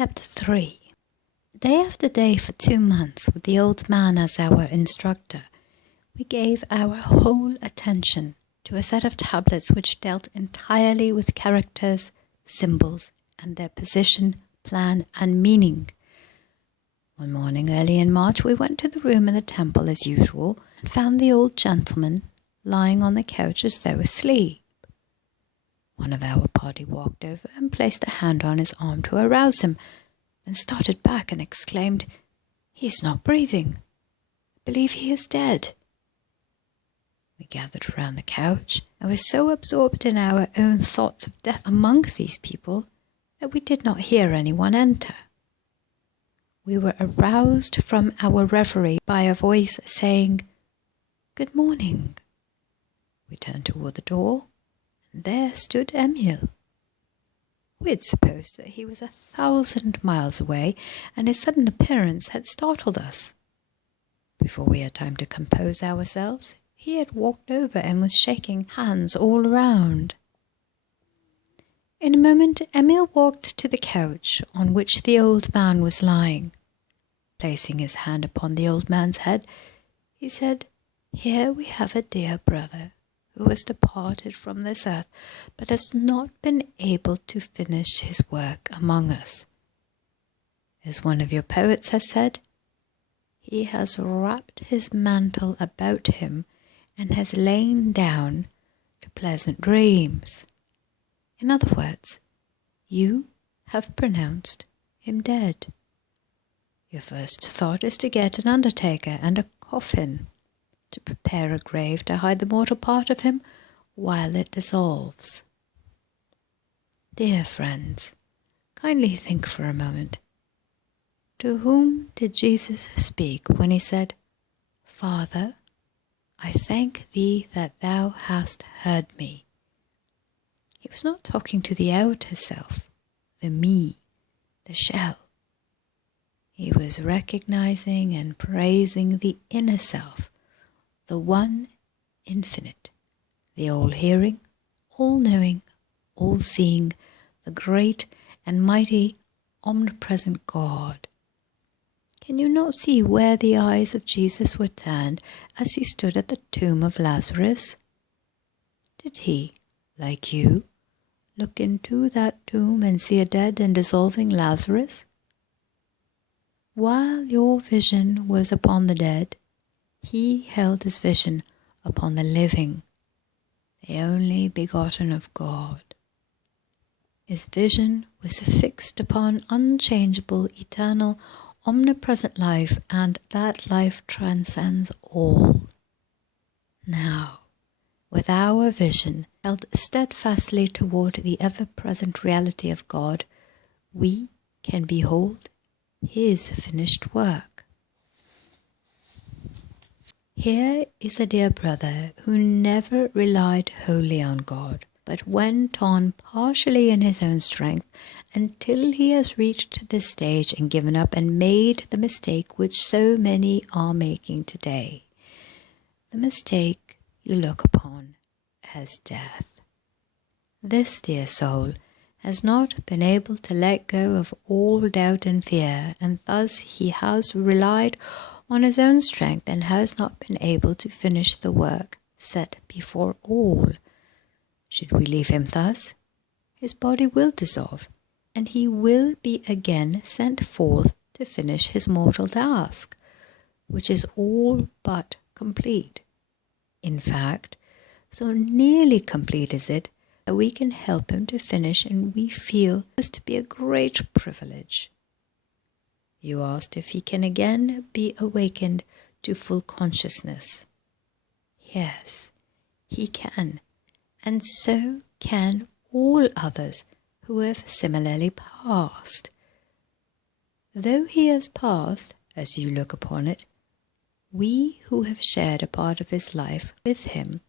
Chapter 3. Day after day for 2 months, with the old man as our instructor, we gave our whole attention to a set of tablets which dealt entirely with characters, symbols, and their position, plan, and meaning. One morning early in March, we went to the room in the temple as usual and found the old gentleman lying on the couch as though asleep. One of our party walked over and placed a hand on his arm to arouse him, then started back and exclaimed, "He is not breathing. I believe he is dead." We gathered around the couch and were so absorbed in our own thoughts of death among these people that we did not hear anyone enter. We were aroused from our reverie by a voice saying, "Good morning." We turned toward the door, and there stood Emil. We had supposed that he was 1,000 miles away, and his sudden appearance had startled us. Before we had time to compose ourselves, he had walked over and was shaking hands all around. In a moment, Emil walked to the couch on which the old man was lying. Placing his hand upon the old man's head, he said, "Here we have a dear brother who has departed from this earth, but has not been able to finish his work among us. As one of your poets has said, he has wrapped his mantle about him and has lain down to pleasant dreams. In other words, you have pronounced him dead. Your first thought is to get an undertaker and a coffin, to prepare a grave to hide the mortal part of him while it dissolves. Dear friends, kindly think for a moment. To whom did Jesus speak when he said, 'Father, I thank thee that thou hast heard me'? He was not talking to the outer self, the me, the shell. He was recognizing and praising the inner self, the one infinite, the all-hearing, all-knowing, all-seeing, the great and mighty, omnipresent God. Can you not see where the eyes of Jesus were turned as he stood at the tomb of Lazarus? Did he, like you, look into that tomb and see a dead and dissolving Lazarus? While your vision was upon the dead, he held his vision upon the living, the only begotten of God. His vision was fixed upon unchangeable, eternal, omnipresent life, and that life transcends all. Now, with our vision held steadfastly toward the ever-present reality of God, we can behold his finished work. Here is a dear brother who never relied wholly on God, but went on partially in his own strength until he has reached this stage and given up and made the mistake which so many are making today. The mistake you look upon as death. This dear soul has not been able to let go of all doubt and fear, and thus he has relied on his own strength and has not been able to finish the work set before all. Should we leave him thus, his body will dissolve, and he will be again sent forth to finish his mortal task, which is all but complete. In fact, so nearly complete is it, that we can help him to finish, and we feel this to be a great privilege. You asked if he can again be awakened to full consciousness. Yes, he can, and so can all others who have similarly passed. Though he has passed, as you look upon it, we who have shared a part of his life with him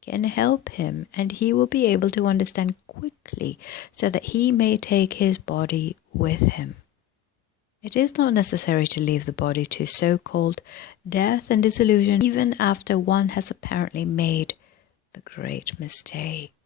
can help him, and he will be able to understand quickly so that he may take his body with him. It is not necessary to leave the body to so-called death and dissolution even after one has apparently made the great mistake.